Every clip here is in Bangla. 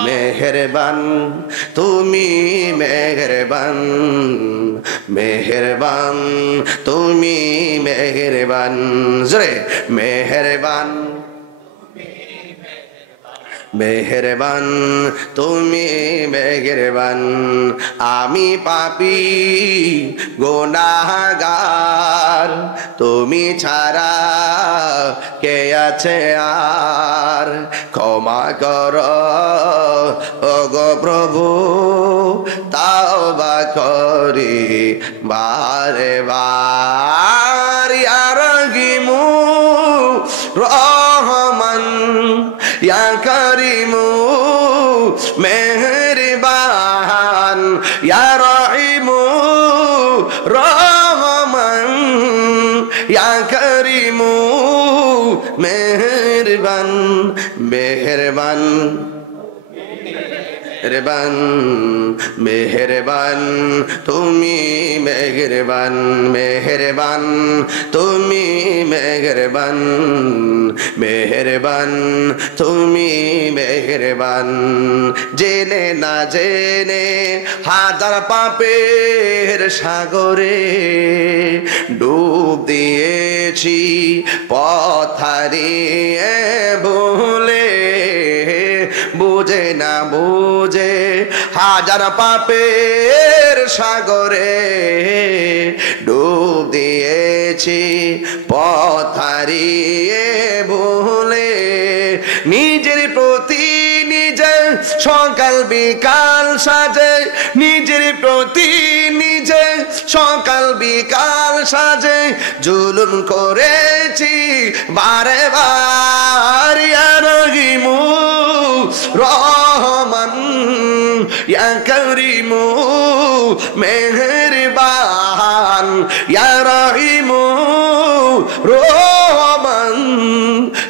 মেহেরবান তুমি মেহেরবান মেহেরবান তুমি মেহেরবান জোরে মেহেরবান মেহেরবান তুমি মেহেরবান আমি পাপী গুনাহগার তুমি ছাড়া কে আছে আর ক্ষমা করো ওগো প্রভু তাওবা করি বারে বার ইয়া রহিমু রহমান ইয়া করিমু মেহেরবান ইয়া রহিমু রহমান ইয়া করিমু মেহেরবান মেহেরবান মেহেরবান মেহেরবান তুমি মেহেরবান মেহেরবান তুমি মেহেরবান মেহেরবান তুমি মেহেরবান জেনে না জেনে হাজার পাপের সাগরে ডুব দিয়েছি পথ হারিয়ে ভুলে বুঝে না বুঝে হাজার পাপের সাগরে ডুব দিয়েছি পথ হারিয়ে ভুলে নিজের প্রতি নিজে সকাল বিকাল সাজে নিজের প্রতি নিজে সকাল বিকাল সাজে জুলুম করেছি বারে বার ইয়া রহিমু রহমান ইয়া করিমু মেহেরবান ইয়া রহিমু রহমান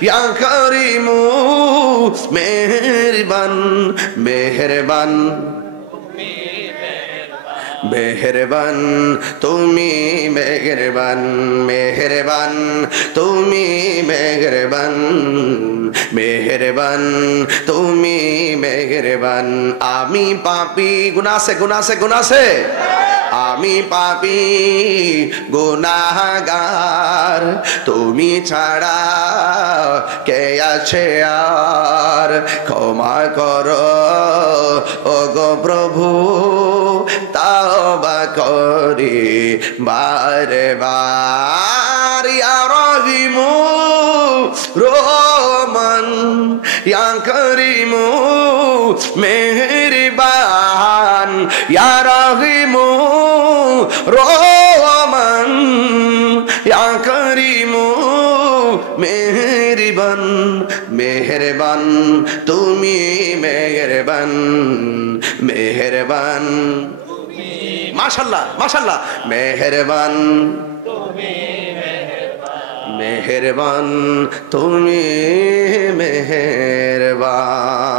ইয়া করিমু মেহেরবান মেহেরবান মেহেরবান তুমি মেহেরবান মেহেরবান তুমি মেহেরবান মেহেরবান তুমি মেহেরবান আমি পাপী গুনাহ আছে আমি পাপী গুনাহগার তুমি ছাড়া কে আছে আর ক্ষমা করো ওগো প্রভু তাওবা করি বারে বার ইয়া রহিমু রহমান ইয়া করিমু মেহেরবান ইয়া রহিমু রহমান ইয়া করিমু মেহেরবান মেহেরবান তুমি মেহেরবান মেহেরবান মাশাআল্লাহ মাশাআল্লাহ মেহেরবান মেহেরবান তুমি মেহেরবান